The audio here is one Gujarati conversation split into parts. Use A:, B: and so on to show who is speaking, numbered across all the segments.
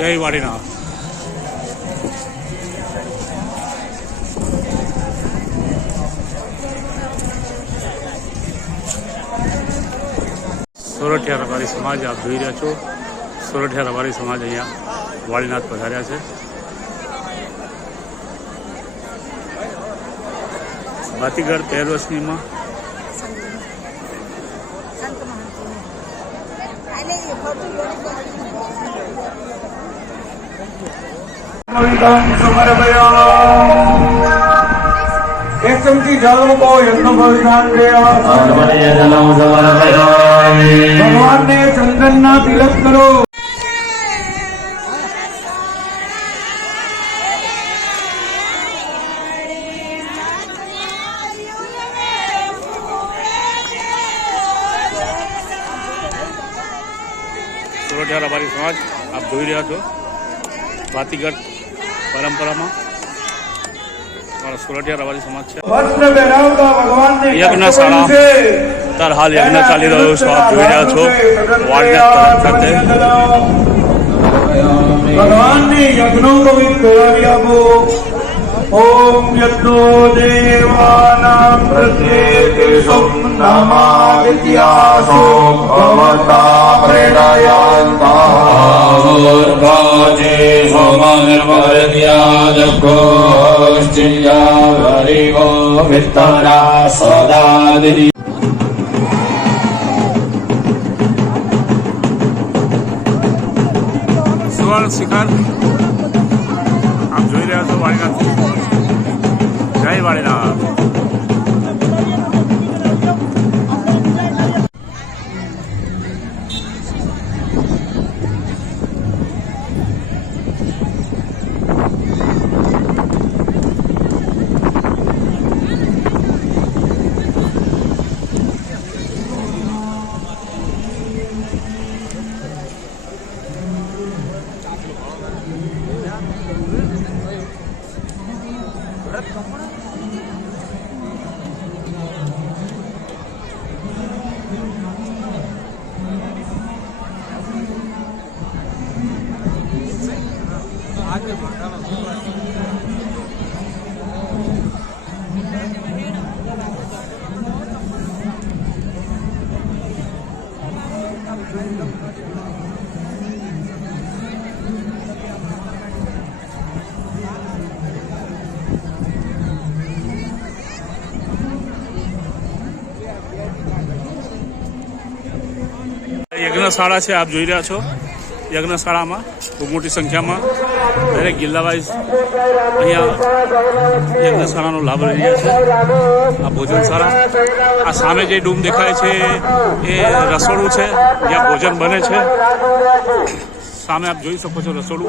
A: જય વાડીનાથ સોરઠિયા રબારી સમાજ આપ જોઈ રહ્યા છો. સોરઠિયા રબારી સમાજ અહીંયા વાડીનાથ પધાર્યા છે. ભાતીગઢ તેર વર્ષનીમાં
B: એક ચમચી જળ મૂકો તિલક કરો
A: સમાજ આપ જોઈ રહ્યા છો ભાતીગઢ પરંપરામાં. અમારા સોરઠિયા રબારી સમાજ છે.
B: યજ્ઞ ભગવાનને
A: અત્યારે હાલ યજ્ઞ ચાલી રહ્યો છે આપ જોઈ રહ્યા છો. તરફ
B: ભગવાનને યજ્ઞો આપો. દેવાનામ પ્રત્યેકે નમાદિત્યાસો ભવતા પ્રેરયંતા
C: ભોર્ભાજે હોમનિર્ભરત્યાદગોશ્ચિયાવરિવો વિત્તરા સદાદિ
A: સુવર્ણ શિખર આપ જોઈ રહ્યા છો વાડીનાથ જય વાડીનાથ યજ્ઞશાળા છે આપ જોઈ રહ્યા છો. યજ્ઞશાળામાં ખૂબ મોટી સંખ્યામાં દરેક જિલ્લા વાઇઝ અહીંયા યજ્ઞશાળાનો લાભ લઈ રહ્યા છે. આ ભોજનશાળા આ સામે જે ડૂમ દેખાય છે, એ રસોડું છે, જ્યાં ભોજન બને છે. સામે આપ જોઈ શકો છો રસોડું.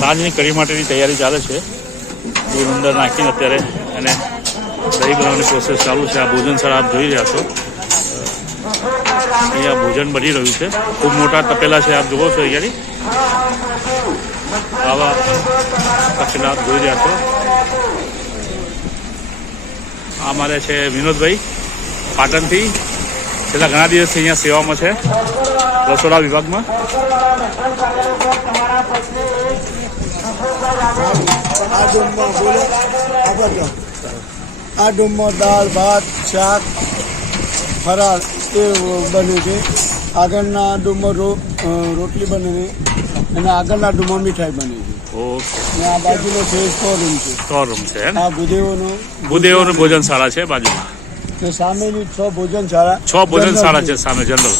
A: સાંજની કઢી માટેની તૈયારી ચાલે છે. દૂધ અંદર નાખીને અત્યારે એને દહીં બનાવવાની પ્રોસેસ ચાલુ છે. આ ભોજનશાળા આપ જોઈ રહ્યા છો. અહીંયા ભોજન બની રહ્યું છે. ખૂબ મોટા તપેલા છે. આપ જુઓ છો અહીંયાની આવા તપેલા આપ જોઈ રહ્યા છો. આ મારે છે વિનોદભાઈ પાટણથી. છેલ્લા ઘણા દિવસથી અહીંયા સેવામાં છે. રસોડા વિભાગમાં.
D: આ ડૂમમાં બોલો. આ બાજુ. દાળ ભાત શાક ફરાળ એ બને છે. આગળના ડૂમમાં રોટલી બને છે અને આગળના ડૂમમાં મીઠાઈ બને છે.
A: ઓકે.
D: આ બાજુનો છે સ્ટોર રૂમ છે.
A: સ્ટોર રૂમ છે હે ને
D: આ ભૂદેવોનો
A: ભૂદેવોનું ભોજનશાળા છે બાજુમાં?
D: ને સામેની છ ભોજનશાળા
A: છ ભોજનશાળા છે સામે જનરલ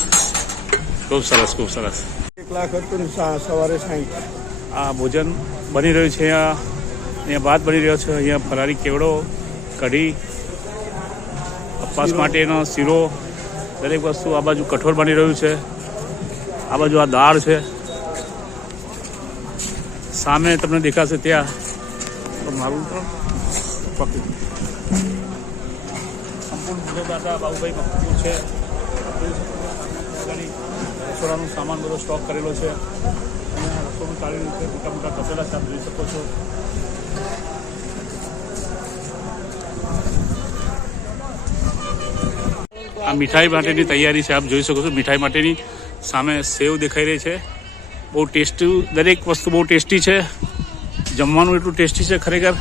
A: ખૂબ સરસ ખૂબ સરસ.
D: એક લાખ હતું સવારે સાંજ
A: આ ભોજન બની રહ્યું છે અહીંયા. અહીંયા ભાત બની રહ્યો છે. અહીંયા ફરારી કેવડો, કઢી અપવાસ માટેનો શીરો. દરેક વસ્તુ આ બાજુ કઠોળ બની રહ્યું છે. આ બાજુ આ દાળ છે. સામે તમને દેખાશે ત્યાં. તો મારું. બાબુભાઈ મકબૂર છે. રસોડાનો સામાન બધો સ્ટોક કરેલો છે. ચાલી રહ્યું છે? મોટા મોટા તપેલા છે જોઈ શકો છો? આ મીઠાઈ માટેની તૈયારી છે, આપ જોઈ શકો છો. મીઠાઈ માટેની સામે સેવ દેખાઈ રહી છે. બહુ ટેસ્ટી, દરેક વસ્તુ બહુ ટેસ્ટી છે. જમવાનું એટલું ટેસ્ટી છે ખરેખર.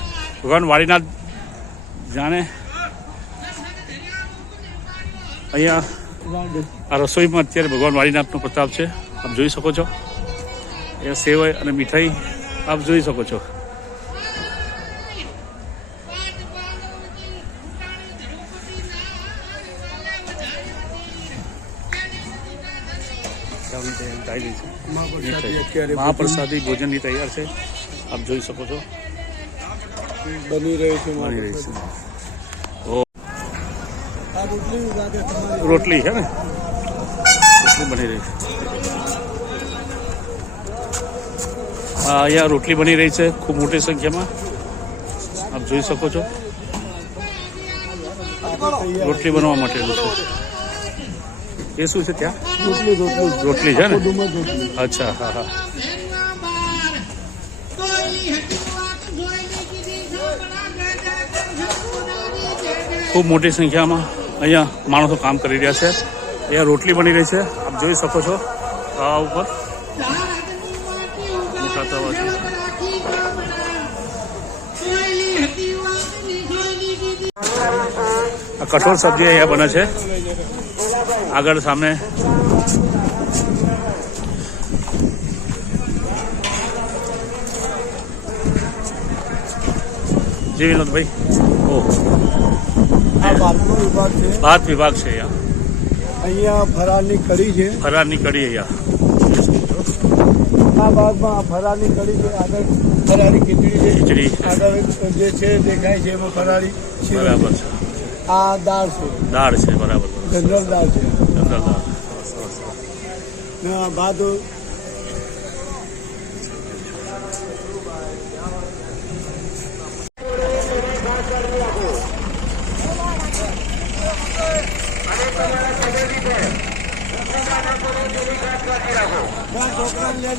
A: ભગવાન વાડીના જાણે અહીંયા આ રસોઈમાં અત્યારે ભગવાન વાડીનાથનો પ્રતાપ છે. આપ જોઈ શકો છો. એ સેવાય અને મીઠાઈ આપ જોઈ શકો છો.
D: મહાપ્રસાદી
A: ભોજનની તૈયાર છે. આપ જોઈ શકો છો.
D: બની રહી છે
A: બની રહી છે.
D: રોટલી
A: છે ને? રોટલી બની રહી છે. અહીંયા રોટલી બની રહી છે, ખૂબ મોટી સંખ્યામાં. આપ જોઈ શકો છો. રોટલી બનવા માટેનું એ શું છે ત્યાં?
D: રોટલી રોટલી
A: રોટલી છે ને? અચ્છા, હા હા. ખૂબ મોટી સંખ્યામાં અહીંયા માણસો કામ કરી રહ્યા છે. અહીંયા રોટલી બની રહી છે. આપ જોઈ શકો છો આ ઉપર. તવા છે. કઠોળ સબ્જી અહીંયા બને છે. આગળ સામે. જી વિનોદભાઈ. ઓહ. ભાત વિભાગ છે અહીંયા.
D: અહીંયા ફરાળની કઢી છે.
A: ફરારની કઢી અહીંયા.
D: આ ભાગમાં આ ફરાળની કઢી છે. આગળ ફરાળી ખીચડી છે. આગળ જે છે દેખાય છે એમાં ફરાળી છે.
A: બરાબર છે.
D: આ દાળ છે.
A: દાળ છે બરાબર.
D: જનરલ દાળ છે.
A: જનરલ દાળ.
D: ભાત છોકરાને